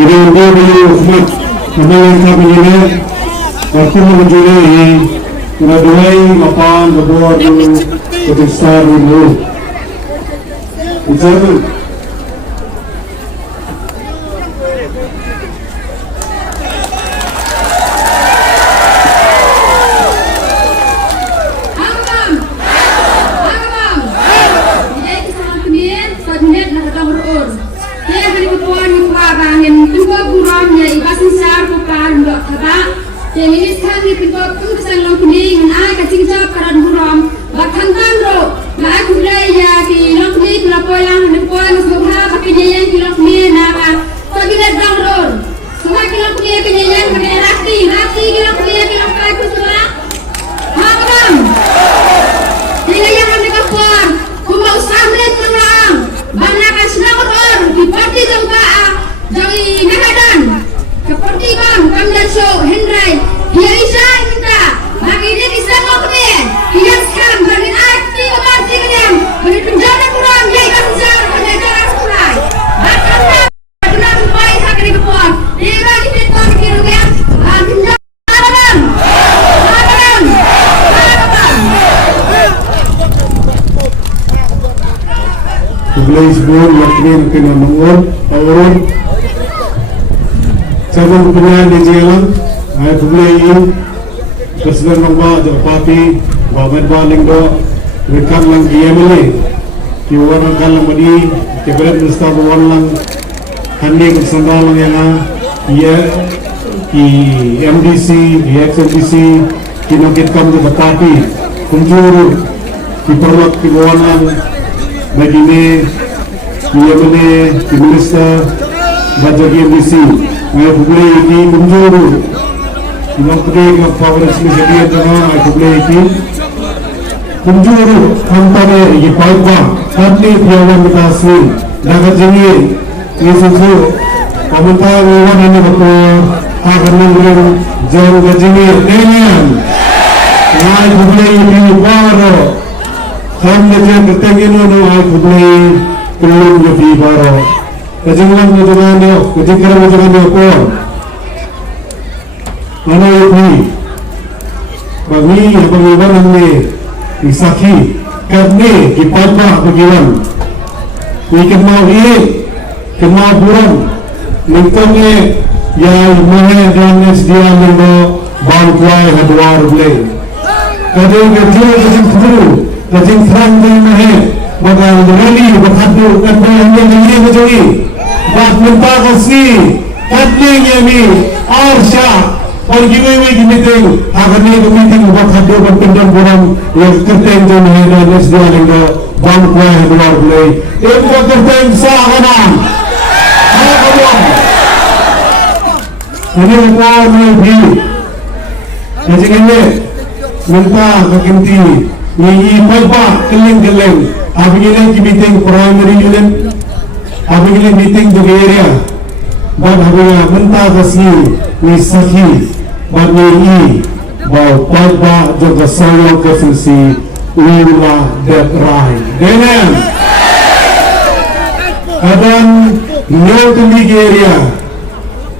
Ini dia beli umat kemarin kami ini waktu menjadi Radway mapan kebor ketisar dulu. Ucapan. Jadi kami pintar tu kesan kuning, nak kacing cap karan buram, bahkan tandro, nak kulai ya di lokni pelapoyan, nepoi musbah, pakai jayan di lokni nama, pagi datang ror, semua lokni pakai jayan pakai rati di lokni pakai kusula, makam, jadi yang mereka kuat, kumau samlet kurang, banyak asnah ror, di parti jangka, jadi nagadan. Seperti bang, kamdan show, Hendrai, dia bisa minta, bagi dia bisa ngomongin, dia sekarang bagi arti kemarti kenyang, bagi penjara kurang, dia ikan besar, bagi jarak sekulai, bahkan tak, benar supaya sakit di kepuan, dia bagi pintar kirungnya, penjara bang, Tulis bun, yakin kena nunggu, orang Sabun kemudian di jalan, saya beli keseluruhan nombor jepati, bawa baling do, rekam lang dia beli, kiwan kalang madi, keberat mesti bawa lang, handi bersandar lang yang ia, ki MDC, ki XMDC, ki nakit kam jepati, kunjuru, ki perwak ki bawa lang, begini, dia beli, ki minister, baca ki MDC. Saya beli ini menjuru, menteri power sendiri dengan saya beli ini menjuru antara ini paipah, kami piawai mutasi, dapat jadi ini sesuatu komentar orang ini betul akan memberi jauh begini dengan saya beli ini baru kami jadi ketengin saya beli belum jadi baru. Kejengan kejengannya, kejengan apa? Mana ini? Bagi pengibaran ni, isaki, kami kipapa pengibaran. Ikan mau ini, kemau buram, mengkongnya yang mana jangan sedia mendo bangkuai haduar boleh. Kadang kejeng kuru, kejeng terang dengan maka berani berhadu kata yang ini menjadi. Bak minta kasih, katanya ni Arsha, pergiwe di meeting, akan ni meeting bak hadu berpindah orang yang kerten jenis dan SDA lengga bangkuai luar boleh. Itu kerten sah kanan, mana kawan? Ini apa ni? Jadi ini minta kekinti, ni papa keleng. Apabila meeting primary unit, apabila meeting di area, bahagia mentah kasih nisaki, bagi bahwa juga saya kasih ulah derai. Dengan kadang North League area,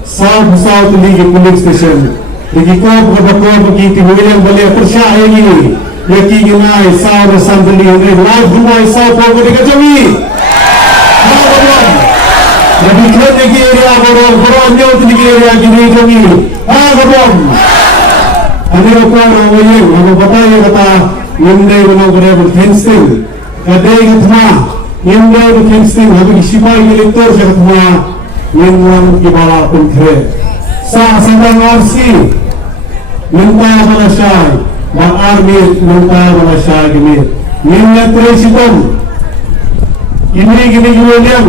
South League police station, jadi kau begitu William boleh percaya ini. Yaki ginai sahur santri ini live rumah sahur kau dekat jami. Kawan, jadi kita di area orang jauh di area gini jami. Kawan, ada orang yang apa bataya kata Hyundai menang berapa fencing, kadai kata Hyundai fencing, habis sipai militer saya kata Hyundai kibala pun kere. Sah sedang arsi, minta malaysia. Bang Army minta malaysia gini, minyak presiden, gini jualan,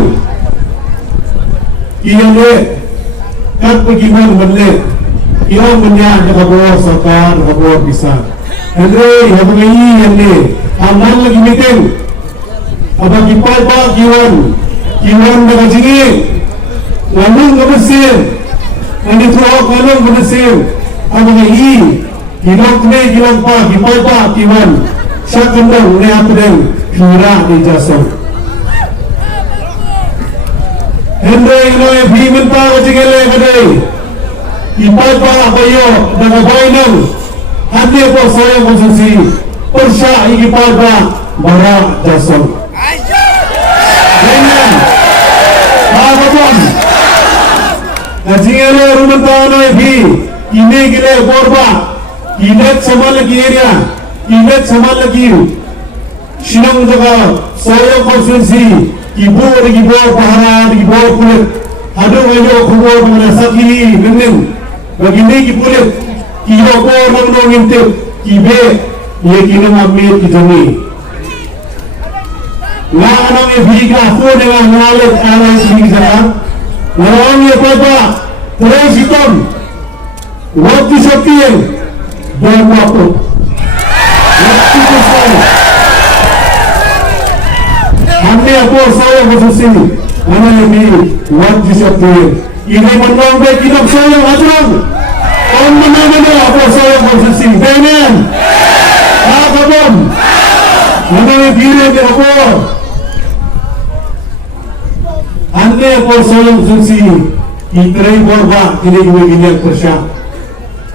iya le, kat bagaimana benda, iya banyak kabar serta kabar bisa. Andre, apa ini yang le, aman lagi meeting, apa kipai pak kiwan dengan sini, lalu kebersih, nanti tuak lalu kebersih, apa ini? Hilang kene, hilang pa, hipai pa, kiwan. Siya kandang, ni apa den, hira di jasa. Henry Noi Bimenta Jingele Kadai Ipai Pala Bayo Dengan Bainang Hati Po Saya Konsensi Persya Igi Pada Bara Jason Dengan Abadon Jingele Rumenta Noi Bi Ini Gile Borba Inet Sama Lagi Area Inet Sama Lagi Sinang Jaga Saya Konsensi Ibu Pahara, Ibu Kulit, ada banyak kubur mengenai sakit dengan begini kulit, ibu orang orang intip, ibe, ia kini ambil kijami. Orang yang biga, pun dengan mengalir arah sini sana, orang yang pada terus hitam, waktu sekian, dan waktu besar. Anda apa saya khusus mana ini wajib seperti ini menang baik hidup saya hajar orang mana apa saya khusus dengan apa pun mana diri dia apa anda apa saya khusus itrai berba ini begini persya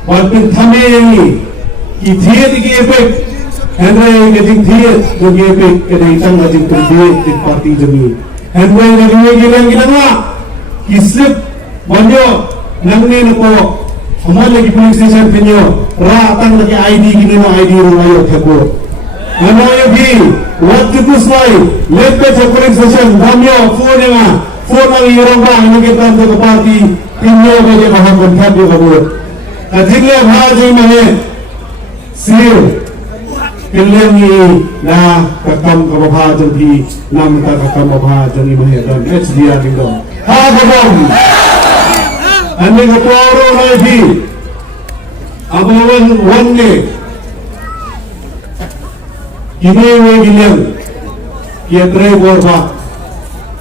walaupun kami ini kita ini efek Henry getting here to be epic at the Itang Majik Perdiet in Party Jami. Henry nagawin gilang ginawa. Islip banyo nangni na po. Amal lagi police station pinyo. Ratang lagi ID ginawa ID rumayo thako. Ano yung bi? What to puslay? Let ka sa police station. Banyo phone nga. Phone ang irang ba nagitan sa party pinyo kaya mahapon thabo kabur. Kajigla bhaji mahe. Sir Kalian na kakam kababha jadi nam ta kakam kababha jadi mahedon HDR dito. Ha babam. Ane kaporo na di. Abawan wanne. Ini wegilan. Kia driver ba.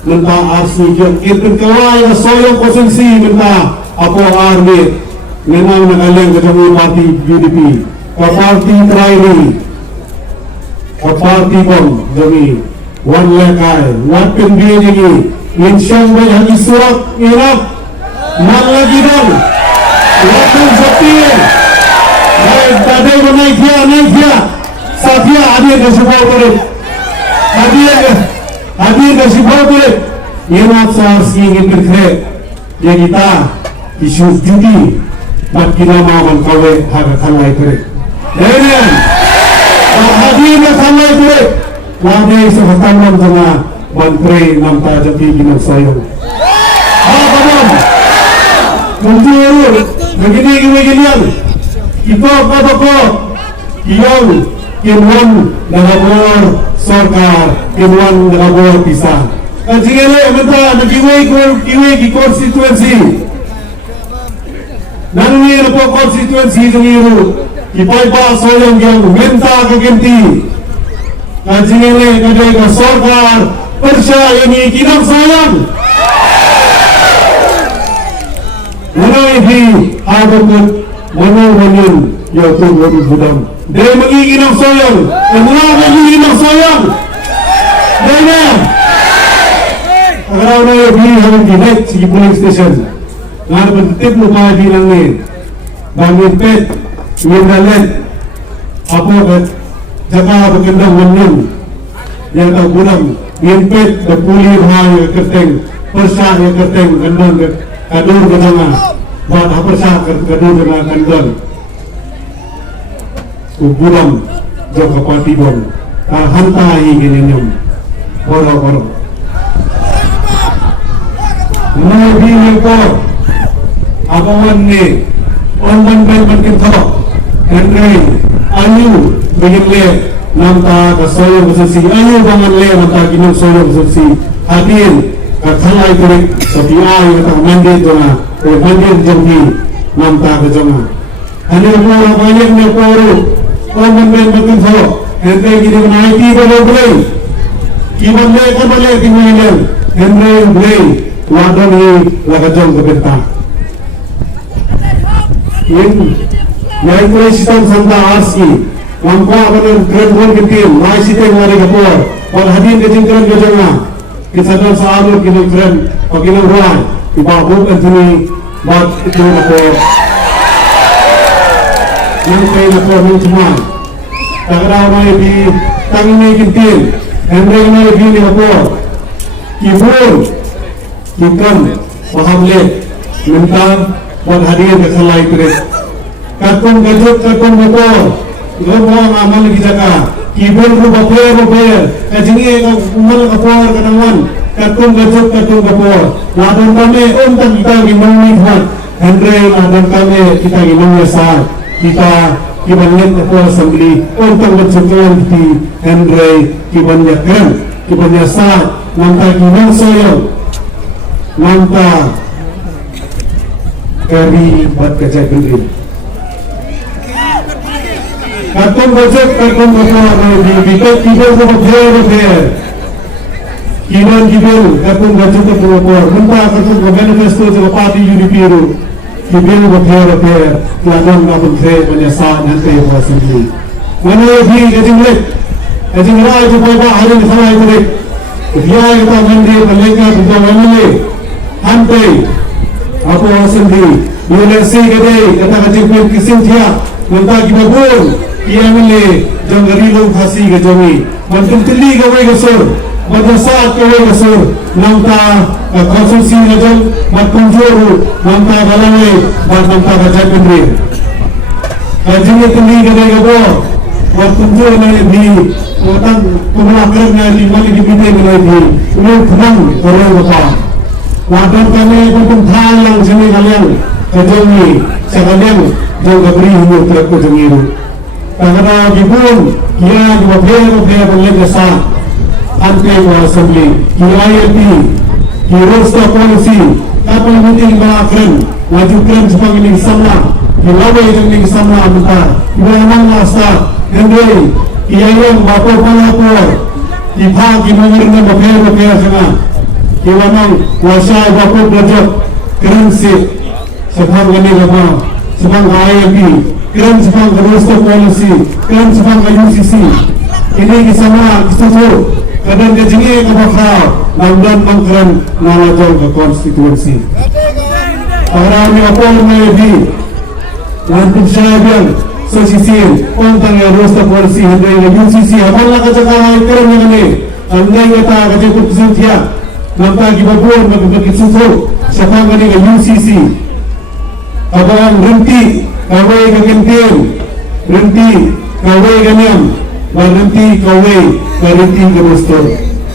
Menta arsi jam kita kawai soyong konsensi menta apo army. Memang nakaleng ketemu parti UDP. Parti Traili. Parti bom jami wan lekai wat pendiye ni insyang be hagi surat irap man lagi dong waktu setia hai tade naik dia sathia adir ke subau boleh adir ke subau boleh irap sars ingin berkhe ye kita isu judi mat kina mawan kawe haga khalai kare dengan hadir na sampai tu, wajah sehatkan nam jana menteri nam tajapi ginam sayang. Apa nam? Muncul begini, kita apa? Yang kinwan nagabor sarkar, kinwan nagabor pisah. Kajingele menta nagiwe ki konstituensi. Nangni apa konstituensi jengiru? Ipai ba soyong yang minta keganti. Kajingele kadai ka sarkar persya ini kinam sayang. Mulai di adukut manu yaitu wadi budam. Dia menginginam sayang. Allah menginginam sayang. Dia agar orang di hari dinet di police station. Ngar bentik lupa bilang ni. Bangun pet. Mendalet apa kan jaga berkendang menang yang tak kurang mimpit berpulih hal kerteng persah yang kerteng kandang kadur kedanga buat apa persah kadur kedanga kandang kuburam jaga parti bom hantai gini nyam koro nabi lekor apa wanne orang bermakin thok Henry, ayu begini nampak soyong bersih, ayu bangan le nampak kini soyong bersih. Hadir kathalai kurik setiap yang tak mandi jona, mandi jombi nampak jona. Hadir orang banyak ni koru, orang makin thok. Henry kini IT boleh, kiban le boleh tinggal. Henry boleh, wadah ni lagajong kebentang. Yang mulai sistem santa arsi, mampu akan keren kecil, mai sistem lari kapur, kalau hadir kecil keren kejengah, Kita dah selalu kini keren, kini ruang, ibarat Anthony, buat itu apa? Yang kaya apa ni cuma, tak ada orang di tang ini kintin, Henry ini ni apa? Kibun, kikan, paham le, minta buat hadiah ke salai keret. Katung gajuk, katung motor, gomong amal lagi jaga. Kibun ku bapur, kajingi ka umal kapor kanawan, katung gajuk, katung bapur. Ladon kami, tak kita ginong ni buat. Henry, ladon kami kita ginong yasa, kita kibanyak kapor sembeli. Tak gajuk di Henry, kibanyak keren, kibanyak sa, nanta ginong soyo, nanta kari buat kerja kendri. Katung gajak, katung bapur, bitot kibun ku bapur. Kiban kibun, katung gajak, katung bapur. Minta katung ku manifesto jaga parti UDP ru. Kibun bapur, ladon kapun kre penyasan nanti yang sendiri. Mana lagi kajing lek, kajing rai tu payah hari ni salah itu lek. Dia kita mandi mereka kita mandi, hantai. Apa sendiri. Bila segede kata kajing pun kisim dia, minta kibun. Ia mele jangan lu khasi ke jami, mantum teli ke wei kesur, madrasah ke wei kesur, namta konstruksi najam, mantum joru, namta balai, namta kajak pendiri. Kajian teli ke dai ke mantum joru ni di, orang pemelakuan ni mali di bidang ni di, ini tenang orang apa. Wadah kami mantum thang yang sini kalian, kejami, sekalian jangan beri hidup terhadap kejami itu. Karena kibun, kia bapur boleh desa, antai assembly, kia ILP, kia roster policy, apa meeting bahkan, wajib keren sepang ini sama, kia lawai ini sama bentar, kia emang masa, Henry, kia yang bapur pelapor, kia pagi mengerti bapur sama, kia emang wasai bapur belajar keren sih, sepang ini apa, sepang ILP. Keren sepang roster policy, keren sepang UCC. Ini kisah kisah kadang kejingi kapakau, namdan mangkeren nalajol ke konstituensi. Orang ni apa namanya di, nanti saya bilang sosial, orang yang roster policy, hendak UCC, apalah kacau keren yang ni, andai kata kacau keputusan dia, nampak kibabun bagi susu, sepang ini UCC. Abang renti. Kawai kekentil, renti, kawai kenyam, renti kawai, renti kemustor.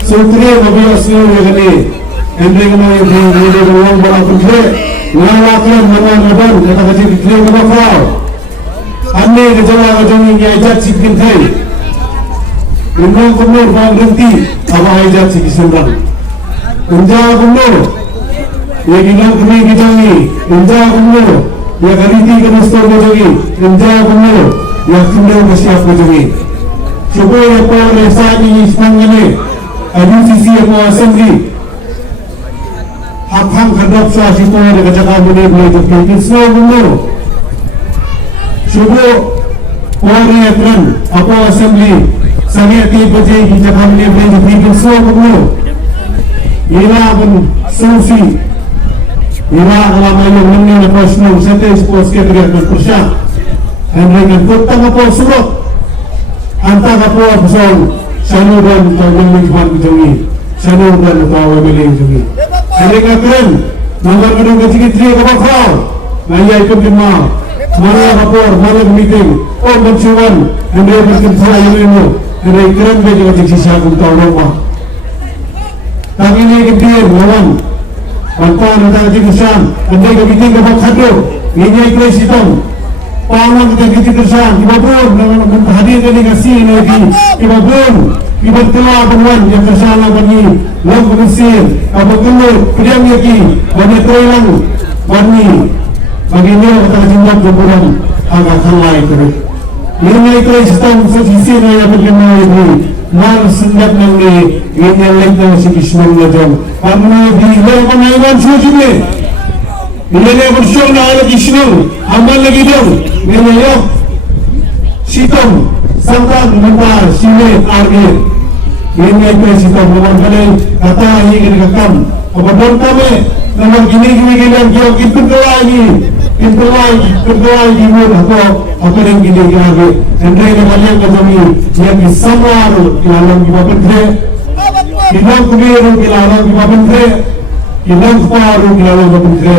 Sutri bagi asal yang ini, Henry kemana yang boleh beruang bawa kunci, ngalakan mana naban kata kecil kecil kebakau. Ane kejawa kejawa yang ajat si kentai, undang kumur bang renti, apa ajat si kisendang. Undang kumur, yang hilang kami kejawi, undang kumur. Ya kaliti ke mustor bojongi, enjaya kumur, ya kindau kesiap bojongi. Cuba ya pawai saat ini sepanjangnya, UCC yang assembly, hak kadap sah si pawai dekat Jakarta boleh terkait semua kumur. Cuba pawai yang apa assembly, sangat tiba je di Jakarta boleh terkait semua kumur. Inilah pun solusi. Ila alam yang mengenai nasional sentai sekolah sekretariat dan persyak Henry dan kota kapal surut antara kapal besar Sanu dan Tawang Menjuan Kejongi Sanu dan Tawang Meleng Kejongi Henry keren nomor kedua kecil-kecil kapal kau naya ikut lima mana kapal, mana meeting bercuan Henry berkata yang ini Henry keren bagi kecil sisa untuk rumah tapi ini kecil lawan Bantuan tentang kesan, andai kebiting kepak kado, ini ikut sistem. Pangan kita kesan, kibabun, hadir kali kasih lagi, kibabun, kibab telah penuan yang kesana bagi, lam bersih, apa kelur, pediam lagi, banyak terulang, bani, bagi ni kata jumlah jempuran agak halai terus. Ini ikut sistem sisi yang berkenaan ini. Mal senjat nanti ini yang lain si Krishna jam. Karena di luar panaiman suci ni, ini yang bersong dah ada Krishna. Amal lagi dong. Ini yang sitom, sampan, muka, sini, arge. Ini presiden bukan kali kata ini kita kam. Apa don kami nama gini kita pintu lagi pun apa yang gini lagi. Hendra ini banyak kami yang disamar dalam kita pentre. Kita kubiru dalam kita pentre. Kita faru dalam kita pentre.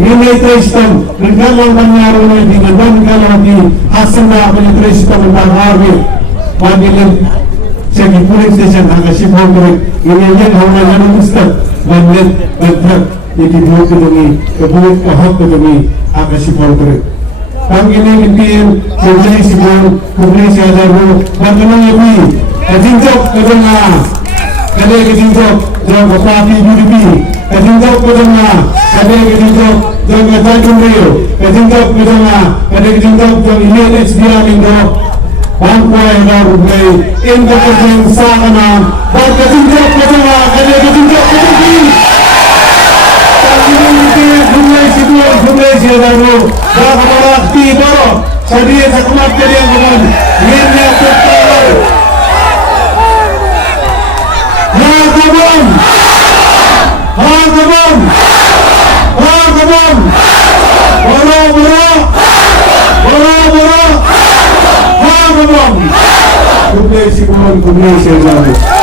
Ini presiden dengan yang banyak orang di dalam kalau di hasilnya apa presiden mendaharnya. Panggilin saya puling station agak sibuk korek. Ini yang orang yang mustahil banyak banyak jadi buat kebuat kahok kedemi agak sibuk korek. Panggilin impin kemudian sibuk kemudian saya jago bagaimana ini ketinggian kedua kali ketinggian jangan berpapi judi ketinggian kedua kali ketinggian jangan berjalan rio ketinggian kedua kali ketinggian jangan ini SDA lindo Bangkai Garubai, Indo Kejeng Sakana, Bangkai Tinjau Kedua, Kali Tinjau Kedua. Bumlai Sibuan, Bumlai Siadaru, Bangkai Tidoro, Sadia Sakumat Kalian Bukan, Mirna Tetap. Hagabam, Hagabam, Hagabam, Boro. Kumpulan si Kumpulan si Jawa.